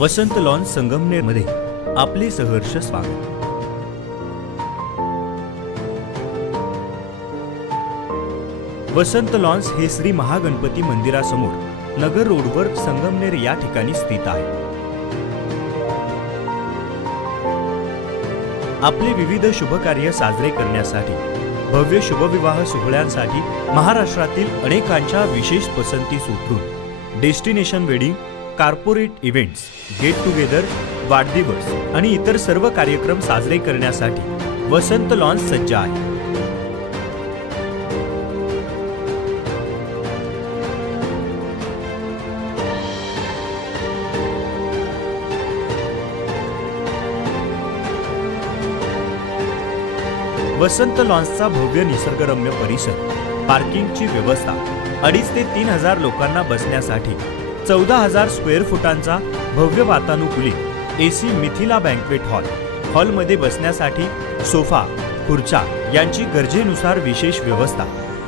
वसंत lawn Sangamner मध्ये आपले सहर्ष स्वागत। वसंत लॉन्स हे श्री महागणपती मंदिरासमोर नगर रोडवर संगमनेर या ठिकाणी स्थित आहे। आपले विविध शुभ कार्य साजरे करण्यासाठी, भव्य शुभविवाह सोहळ्यांसाठी महाराष्ट्रातील अनेकांच्या विशेष पसंतीस उतरून destination wedding, corporate events, get together, वाढदिवस आणि इतर सर्व कार्यक्रम साजरे करण्यासाठी वसंत लॉन्स सज्ज आहे। वसंत लॉन्सचा भव्य निसर्गरम्य परिसर, पार्किंगची व्यवस्था, 2,500 ते 3,000 लोकांना बसण्यासाठी 14,000 स्क्वेअर फुटांचा भव्य वातानुकूलित एसी मिथिला बँक्वेट हॉल, हॉलमध्ये बसण्यासाठी सोफा, खुर्च्या यांची गरजेनुसार विशेष व्यवस्था,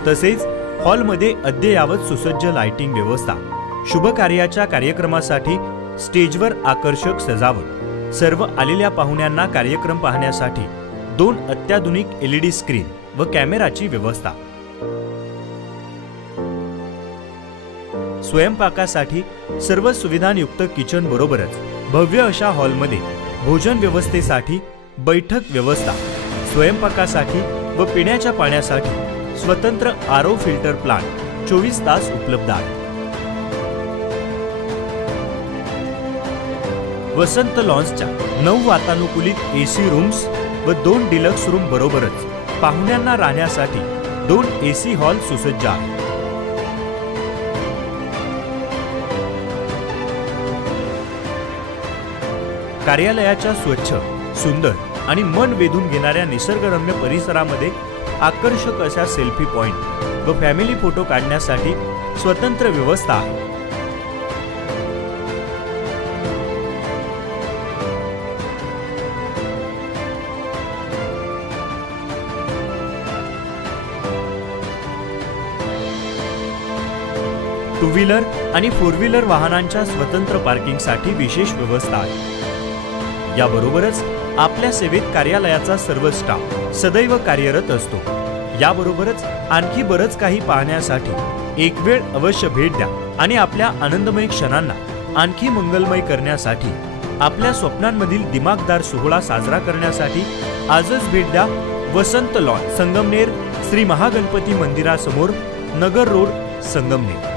तसेच हॉलमध्ये अद्ययावत सुसज्ज लाइटिंग व्यवस्था, शुभ कार्याच्या कार्यक्रमासाठी स्टेजवर आकर्षक सजावट, सर्व आलेल्या पाहुण्यांना कार्यक्रम पाहण्यासाठी 2 अत्याधुनिक LED स्क्रीन व कॅमेराची व्यवस्था, स्वयंपाकासाठी सर्व सुविधांयुक्त किचन बरोबरच भव्य अशा हॉलमध्ये भोजन व्यवस्थेसाठी बैठक व्यवस्था, स्वयंपाकासाठी व पिण्याच्या पाण्यासाठी स्वतंत्र RO फिल्टर प्लांट 24 तास उपलब्ध आहे। वसंत लॉन्सच्या 9 वातानुकूलित AC रूम्स व 2 डिलक्स रूम बरोबरच पाहुण्यांना राहण्यासाठी 2 AC हॉल सुसज्ज आहेत। कार्यालयाच्या स्वच्छ, सुंदर आणि मन वेधून घेणाऱ्या निसर्गरम्य परिसरामध्ये आकर्षक अशा सेल्फी पॉइंट व फॅमिली फोटो काढण्यासाठी स्वतंत्र व्यवस्था आहे। टू व्हीलर आणि 4 व्हीलर वाहनांच्या स्वतंत्र पार्किंगसाठी विशेष व्यवस्था आहे। याबरोबरच आपल्या सेवेत कार्यालयाचा सर्व स्टाफ सदैव कार्यरत असतो। याबरोबरच आणखी बरंच काही पाहण्यासाठी एक वेळ अवश्य भेट द्या आणि आपल्या आनंदमय क्षणांना आणखी मंगलमय करण्यासाठी, आपल्या स्वप्नांमधील दिमागदार सोहळा साजरा करण्यासाठी आजच भेट द्या वसंत लॉन, संगमनेर, श्री महागणपती मंदिरासमोर, नगर रोड, संगमनेर।